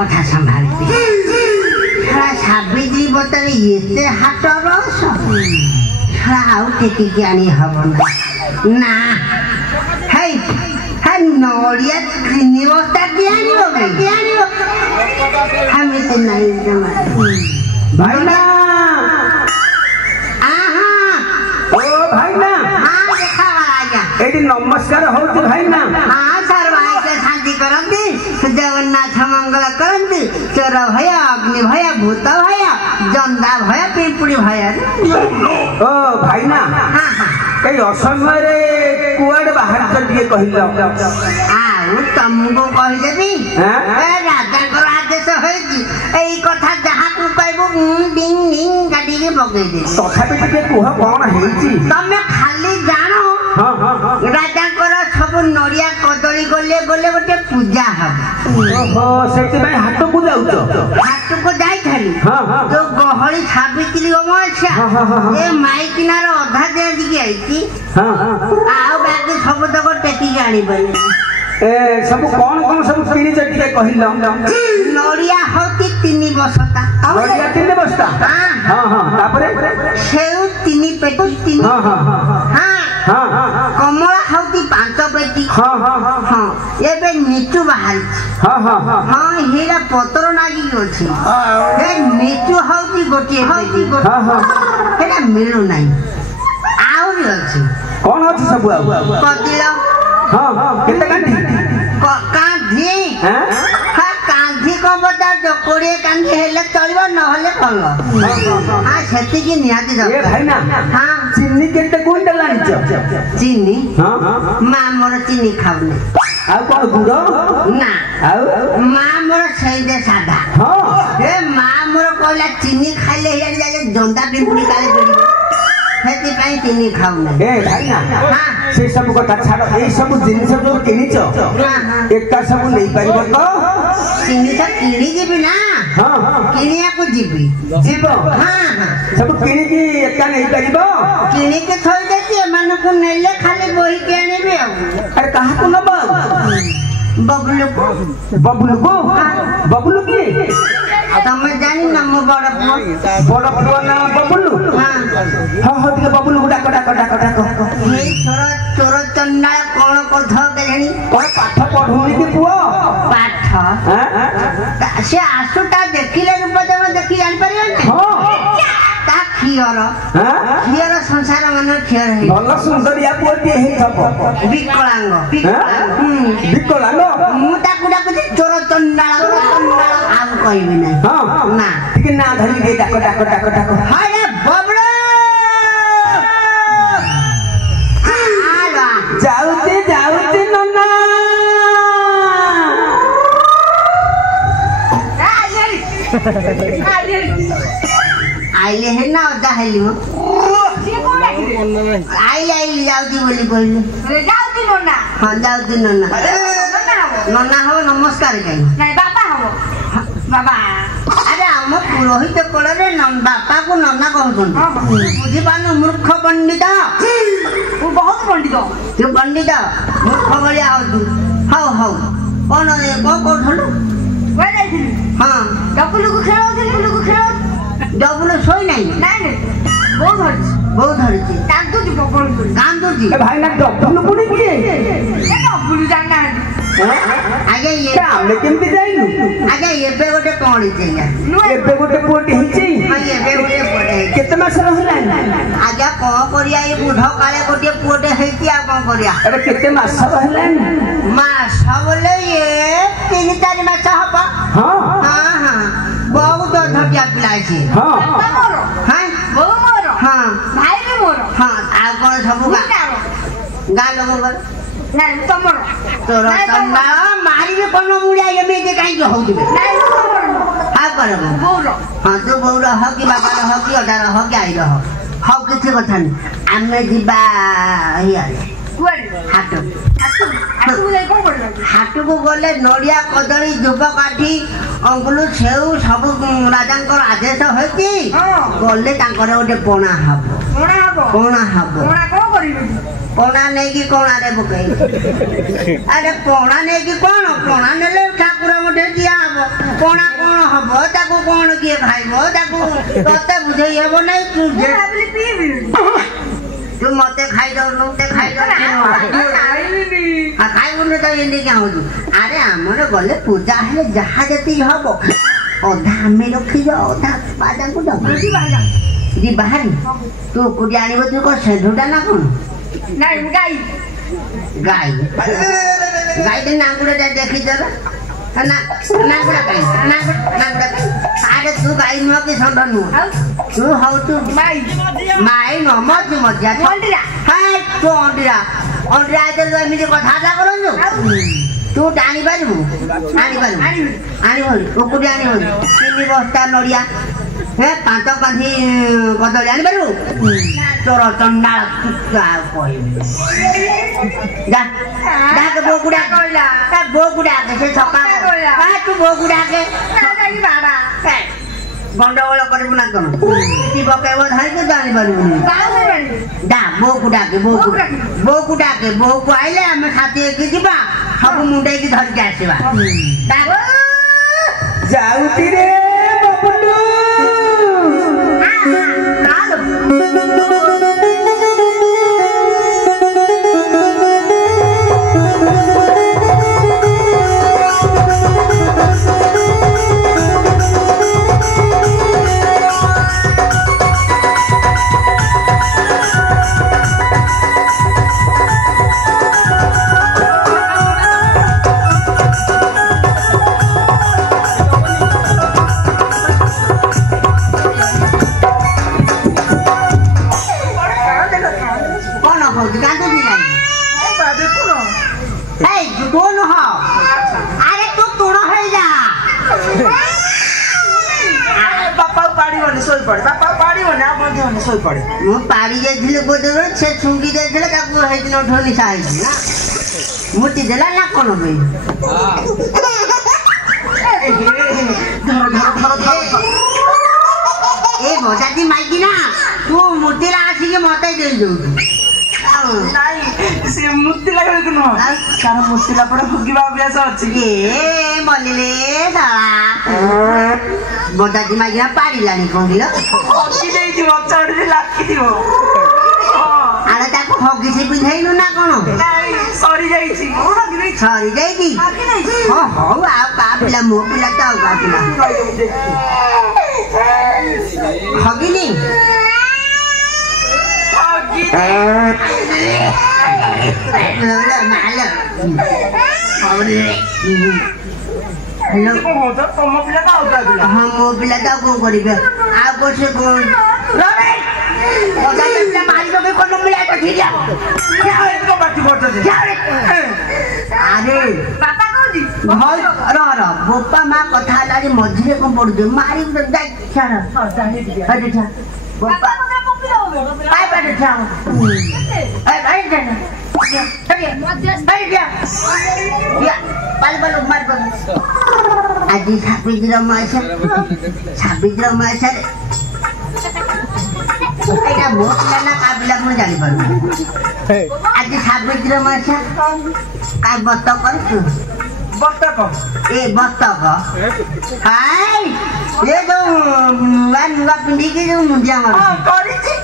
कथा संभालती सावित्री बतरे ये हाथ रस आउ टेकिकी आनी हम ना है नड़िया 3 बस्ता किए हम नहीं भाईना भाईना हाँ देखा आज्ञा एडी नमस्कार होती भाईना हाँ सर्वाय के शांति करती जगन्नाथ मंगल करती चोर भय अग्नि भय भूत भय जंदा भय पिंपुड़ी भय ओ भाईना हाँ हाँ कई असमय रे कुआडे बाहर कर दिए कहिलो आउ तुमको कहिदेबी राजा को आदेश होई एई कथा जहा को कहबो डिंग डिंग गाडी के पकई दे तथापि टिके कुह कोन हेची तमे खाली जानो हां हां राजा को सब नड़िया कदली गले गले गोटे पूजा हम ओहो सेति भाई हाथ को जाउतो हाथ को जाई खाली हां हां जो गहली सावित्री अमावस्या ए माइकिनार अधा दे दिके आईती हां हां आउ बाकी सब तक टेकी आनी बने ए सब कौन सब किनी जटिके कहिलो नड़िया होती 3 बस्ता नड़िया 3 बस्ता हां हां तापरे सेउ 3 पेटी 3 हां हां हां हां हां कमला होती 5 पेटी हां हां हां एबे नीचू बाहर हां हां हां हेरा पतर नागी अछि ए नीचू होती गोटी हां हां हेरा मिलु नाही आउरी अछि कौन अछि सब कदिलो हां हां केते कांधी कांधी हैं हां कांधी को बता जो कोड़े कांधी हेले चलिबो न हले फल हां सेति की नियाती जा ए भाई ना हां चीनी केते क्विंटल आनिछ चीनी हां मां मोर चीनी खाउने आ कोन गुड़ ना आ मां मोर सही सादा हां ए मां मोर कहला चीनी खाइले हेले जाले जंदा पिंपुड़ी काले बेडी खेती पाई चीनी खाउने ए भाई ना हां से सब कथा छाड़ ए सब जिनिस जो किनिछ एकटा सब नै परिबो तो चीनी सब किनी जेबी ना हां किनिया को जीबी जीबो हां सब किनी की एका नै परिबो किनी के थोई देती मन को नेले खाली बोही के आनीबे अरे कहा को नब बबलू को बबलू की तमे जानी ना मो बड़ पुओ ना बबलू हां हां हां ଟିକେ बबलू डाक हे चोर चंडा कोन करथ केनी कोन पाठ पढुनी की पुओ पाठ हां से आसुटा देखिले रूप देव देखि जान परियो ना हां ता खियर हां खियर संसार मन खियर हे भल सुंदरिया पुओटी हे थप विकलांग विकलांग मु ताकु डाकु चोर चंडा आउ कहबी ना हां ना ठीक ना धरी दे डाक अरे बबलू जाउते नन्ना आइले है ना ओदा हेली मो आइले जाउती बोली कहले जाउती नन्ना हां जाउती नन्ना नन्ना हो नमस्कार कहि नहीं बाबा हो बाबा अरे हम पुरोहित कोलरे बापा को नन्ना कहउछन बुझी पानु मूर्ख पंडित वो बहुत पंडित तू पंडित मूर्ख बलिया हो कोन कोठलो वे जाइथिली हां डबलू को खेलो डबलू सोई नहीं नहीं बहुत धरची कांदू जी कांदू जी ए भाई ना डबलू पुनी की ए डबलू जानना आगे ये हमने केमती जाइनु आगे ये बे गोटे कोणी छैया एबे गोटे पुओटी हिची हां ये बे गोटे पुओटे केते मास रहलान आगे को करिया ये बुढो काले गोटे पुओटे हेती आ को करिया अरे केते मास रहलान मास बोले ये 3-4 मास हबा हां हां बहुत धटिया पिला छी हां मोरो हां वो मोरो हां भाई भी मोरो हां आ कोन सब गा लोग नहीं तमरो तोरा तन्ना मारी भी कोनो मुड़िया ये में जे काई हो दिबे नहीं हां करबो मोरो हां तो बौरा हो कि बाबा हो कि अडार हो कि आई रहो हो किछ कथा नहीं आमे दिबा हियारे कुआरे हाट हाटू जाई कोन करबो हाट को गले नड़िया कदली दुब काठी अंगुलु सेउ सब राजांकर आदेश होती गले तांकर ओटे पोणा हबो कोना हबो कोना को करिबे पोणा नहीं कि कोणा रे बुकई अरे पोणा नहीं कि कोन पोणा नेले ठाकुर मुठे दिया हबो कोना कोन हबो ताको कोन किए खाइबो ताको तते बुझै हबो नै तू जे तू मते खाइ दो ते खाइ दो खाइबो न त एंडी क्या होजु अरे हमर गले पूजा है जहा जति हबो ओधा हमें रखी जाओ ओधा बाजा को दो जी बाहर तू कुडी आनिबो तू को सेढुडा ना कोन नहीं गाई गाई गाई के नाम गुड़ा देखी जरा ना ना गुड़ा गाई ना गुड़ा अरे तू गाई नुआ के संड नु तू हाउ तू माई न मत मजा ओंडिरा हाय तू ओंडिरा तो एमिति कथा ता करनु तू डाणी बाजू आनी कुकुड़ी आनी तीन बस्ता नड़िया हे पांच कांधी कदली आनी बारू तोर चंडाल जा के बोकुड़ा के से छका तू बोकुड़ा के गंडगोल करबु ना कोन ती बकेबो धरि के जानी बारू दा बोकुड़ा के बो को आइले हम साथी के जीवा सब मुंडे की धर के आसीबा जाउती रे बबलू पाड़ी जाइले गोदर से छुंगी जाइले ताकू हेदिन उठोनी साइज ना मुटी देला ना कोन बे ए मोजाती माइकी ना तू मुटी ला आसी के मते दे दो नहीं से मुट्ठी लगे कि न कारण मुट्ठी ला पर भुगिबा अभ्यास अछि ए मलिले साला मोजाती माइकी ना पाड़ी लानी कोन दिलो हकी देई दियो चढ़ी लाखी दियो आले ताको हगी से पिन्हाइनु ना कोन नहीं सरी जाई छी हगी नहीं सरी जाई छी हगी नहीं हो हो आ का पिला मो पिला त का पिला हगी नहीं हेलो हम पिला को करिबे आ को से को रे ओदा पिला मारी के कोन मिला तो ठीक है क्या इनको बाटी बोट दे अरे पापा कोदी भाई रा बोपा मां कथा लारी मझिरे को पड़ दे मारी तो जाई छाड़ा अरे छा बोपा आई बैठे जाओ आई जाना या पाल मार आज साबित्र माछा एटा मोटला ना काबिला को जानि पारु आज साबित्र माछा का बतक कर बतक ए बतक हाय ये तो नुआ पिंडी के जो मुंडिया मार हां करी छी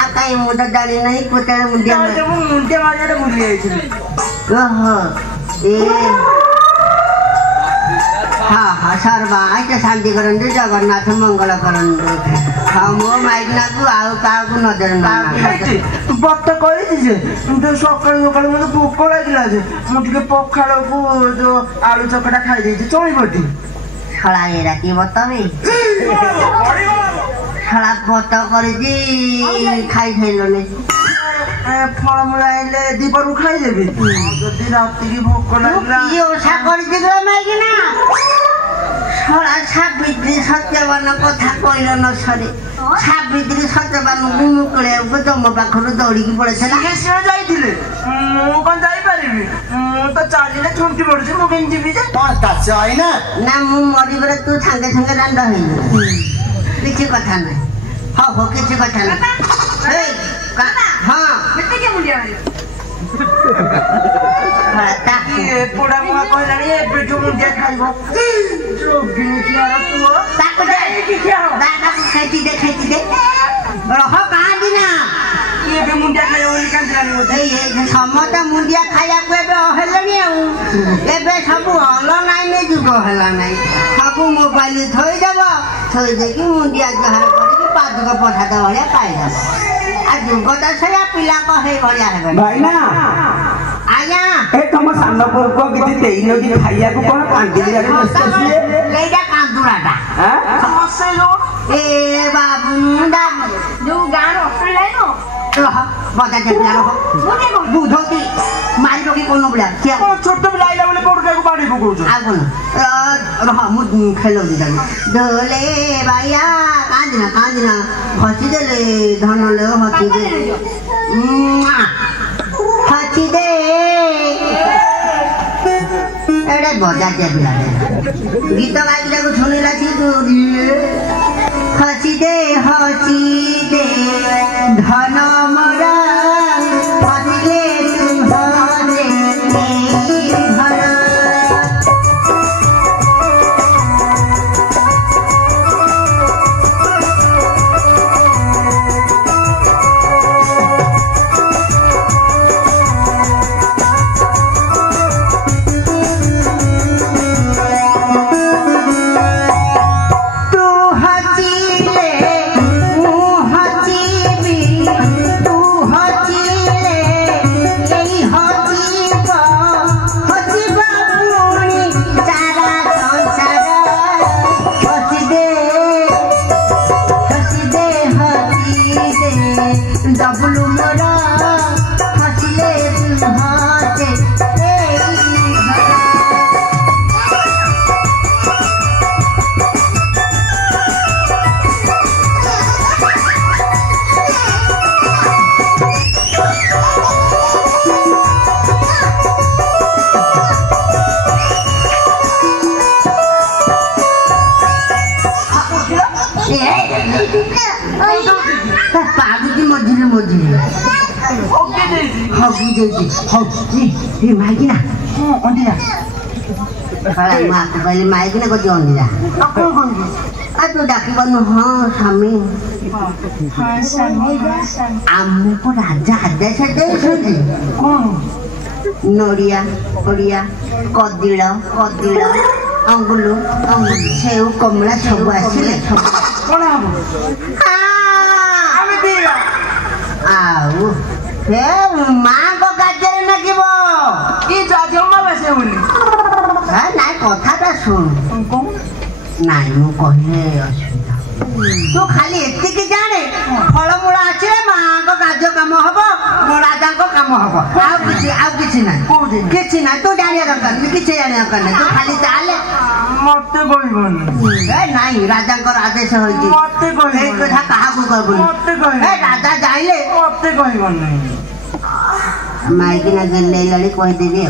आ काई मोटा डाली नहीं कोते मुंडिया मार जब मुंडिया मार भूली आइछि ओहो ए हाँ सर्वा आइते शांति करंदे जगन्नाथ मंगल करंदे हम माइकना को आउ का को नजर ना बत करी जे तो सकाळ सकाळ मते भूख लागिला जे मु टिके पखाळ को जो आलू चकटा खाई देछि चोई बटी खळा एरा की बतावे खळा बत करी जी खाई खाइलो ने फल मुलाइले दीपरु खाई देबी जदी राती की भूख लागिला ये ओसा करी दिलो माइकना खळा साबित्री सत्यवान कथा कइलो न सरे साबित्री सत्यवान गुमुकले गजम पाखरु दौड़ी की पड़े छला के से जाइथिले मु कोन जाई परिबी मु तो चालीले छुंटी पड़छि मु केन जीबी जे कोन ता चाइ ना मु मरि बरे तू संगे संगे रांड हेलो किछि कथा नै हो किछि कथा नै ए हां मिटे के मुंडिया मारी पोड़ा मुआ कहलानी ए जो मुंडिया खाइबो जोगिनी किया पुओ ताको दे दादा को खाइती दे रह कहां दिना ये भी मुंडिया खाइ ओली कांदिलानी मोते ए समत मुंडिया खाया को एबे हेलनी आ एबे सब ऑनलाइन ने जुग हला नाही सब मोबाइल थोई दे कि मुंडिया जहार करी कि पादुक पठादा भलिया पाइ जा आ जुग त सया पिला को हे भलिया हेबे भाई ना आया ए तुम सामने को किछि देइनो कि खाइया को कोन कांदिली आके बसछिए लेडा कांदुराटा हां समस्या लो ए बाबू मुंडा जो गान ऑस्ट्रेलिया रह बता दे रह बुझोती मारी लोगी कोनो बुला क्या छोट बिला आइला बोले पोड़ा को बाड़ी पकोछ आ कोन रह मु खेलो दी दोले भैया कांदिना हसी देले धन ले हसी दे हसी दे एडे बजा दे बिला गीत गाइला को सुनिला छी तू हसी दे धन मोरा हसिले तुम्हारे घर Hei maikina. Ondira. Kalau mak balik maikina kau jangan ondira. Aku gondi. Aduh dah kita nuh sami. Amu pun ada saja saja. Noria, kodilo, anggulu, seu komla coba sile. Mana abu? Ame dia. Awu. माँ को काजर न किबो ई जाजे अम्मा बसे बोली हां नाइ कथाटा सुन नाइ मु कहिले असुविधा तू खाली एति की जाने फलमूल आछे माँ को काज काम हबो मो राजा को काम हबो आउ किछि ना किछि ना तू जानिया दरकार किछि जानिया दरकार तू खाली चाले मते कहबनी ए नाइ राजा को आदेश होई मते कहबनी ए कथा काहा को कहबनी मते कहबनी ए राजा जाइले मते कहबनी माइकिना गेले लली कहि देबे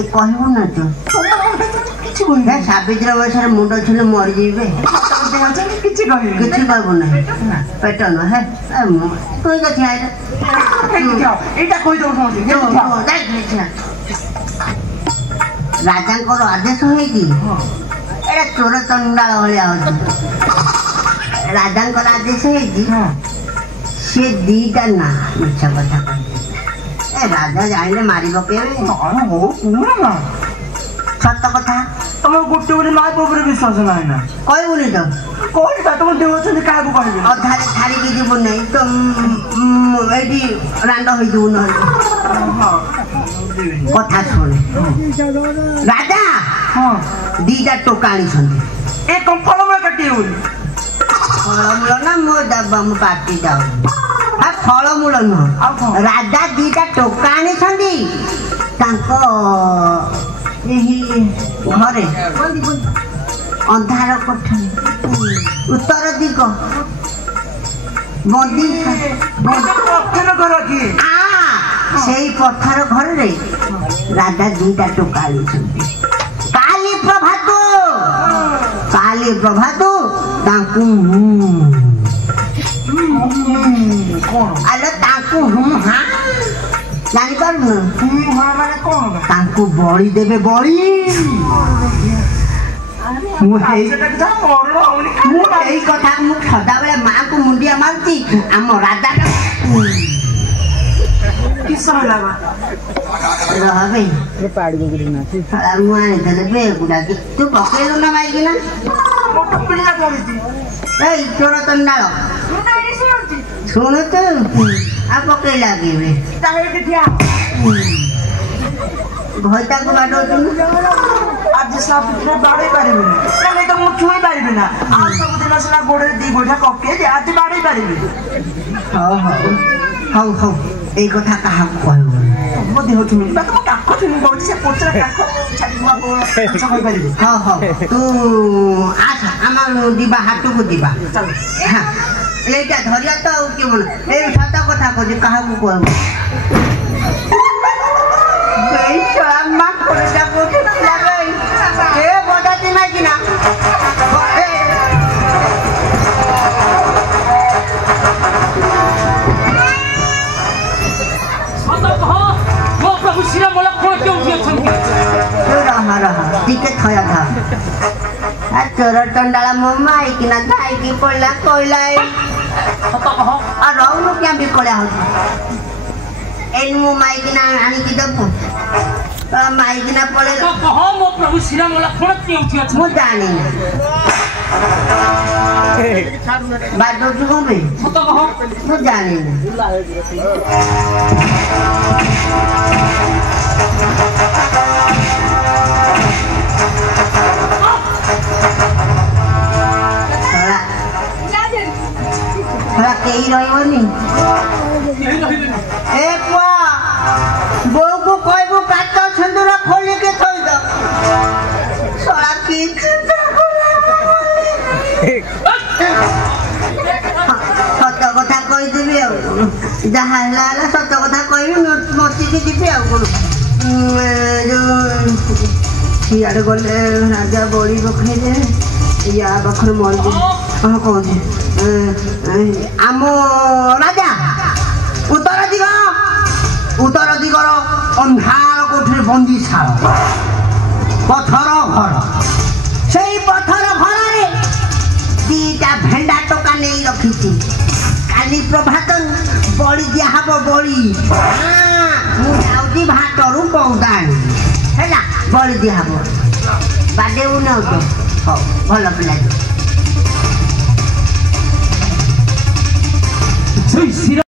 ए कहबो ना तो किछि कहबो ना साबित्र बसर मुंडो छले मर जीवे किछि कहबो ना पेट न है तू के थिया एटा कहि दो समझ राजा को आदेश होई कि एटा चोर तंडाल भलिया होची राजा को आदेश होई कि से दीटा ना अच्छा कथा ए राजा जाइले मारी पकेबे हो पूरा ना सत्य कथा तुम गोटे गोटे माय ऊपर विश्वास नाही ना कहबुनी तो कोई का तुम देव छन का को कहबे अधारे छाड़ी के जीवन नहीं तो एडी रांड होई दउ न कथा सुन राजा हां दीटा टोकाणी छन ए कम फल में कटी हो फलमूल ना मो दबा मो पार्टी जाऊ आ फलमूल न राजा दीटा टोकाणी छन तांको एही घरे अंधार कोठरी उत्तर दिग बंदी पत्थर घर की सेई पत्थर घर रे राजा दीटा टोकाली काली प्रभातु तांकु आलो तांकु हां ଜାଣିପାରୁନ ମାନେ କଣ ତାଙ୍କୁ ବଳି ଦେବେ ବଳି ମୁଁ ଏଇ କଥା ମୁଁ ସଦାବେଳେ ମାଆକୁ ମୁଣ୍ଡିଆ ମାରୁଛି ଆମ ରାଜାଟା କିସ ହେଲା ରହବେ ମୁଁ ଆଣିଦେଲେ ବେଗୁଡାକି ତୁ ପକେଇଲୁ ନା ମାଇକିନା ଏଇ ଚୋର ତଣ୍ଡାଳ ଶୁଣୁ ତୁ ଆଉ ପକେଇ ଲାଗିବେ ଭୟତାକୁ ବାଡଉଛୁ ଆଜି ସାପିtre ବାଡେଇ ପାରିବିନି କାଲି ତ ମୁଁ ଛୁଇଁ ପାରିବି ନା ଆଉ ସବୁଦିନ ସିନା ଗୋଡରେ 2 ଗୋଇଠା ପକେଇ ଆଜି ବାଡେଇ ପାରିବି ହଉ ହଉ ହଉ ହଉ ଏଇ କଥା କାହାକୁ କହିବୁ ମୋ ଦେହ ଛୁଇଁ ବା ତମ କାଖ ଛୁଇଁ କହୁଛି ସେ ପୋଚରା କାଖ କହିପାରିବି ହଉ ହଉ ତୁ ଆସ ଆମର ଯିବା ହାଟକୁ ଯିବା ଏଇଟା ଧରିଆ ତ ଆଉ କି ମନ ଏଇ ସତ କଥା କହୁଛି କାହାକୁ କହିବୁ ବଦାତି ମାଇକିନା ଟିକେ ଥୟ ଥା ଚୋର ଟଣ୍ଡାଳ ମୋ ମାଇକିନା ଧାଇକି ପଡିଲା କହିଲା ଆଉ ରହୁନୁ କିଆ ବିକଳିଆ ହଉଛି ଏଇ ମୁଁ ମାଇକିନା ଆଣିକି ଦେବୁ ମାଇକିନା ପଳେଇଲା ମୋ ପ୍ରଭୁ ଶ୍ରୀରାମ ଲକ୍ଷ୍ମଣ କେଉଁଠି ଅଛି ମୁଁ ଜାଣିନି ବାଡଉଛୁ କଣ ପାଇଁ ମୁଁ ଜାଣିନି କେହି ରହିବନି ଏ ପୁଅ ବୋଉକୁ କହିବୁ କାଚ ସିନ୍ଦୁର ଖୋଲିକି ଥୋଇଦ ଶଳା କି ସତ କଥା କହିଦେବି ଆଉ ଯାହା ହେଲା ହେଲା ସତ କଥା କହିବି ମତିକି ଯିବି ଆଉ କଣ ଯୋଉ ସିଆଡେ ଗଲେ ରାଜା ବଳି ପକେଇଲେ ୟା ପାଖରେ ମରିଯିବ ହଁ କହୁଛି ଆମ ରାଜା ଉତ୍ତର ଦିଗର ଅନ୍ଧାର କୋଠରେ ବନ୍ଦିଶାଳ ପଥର ଘର ସେଇ ପଥର ଘରରେ 2ଟା ଭେଣ୍ଡା ଟୋକା ନେଇ ରଖିଛି କାଲି ପ୍ରଭାତ ବଳି ଦିଆହବ ବଳି ମୁଁ ଯାଉଛି ଭାତରୁ ପଉଦା ଆଣି ହେଲା ବଳି ଦିଆହବ ବାଡେଇବୁ ନା ହଉ ଭଲ ପିଲା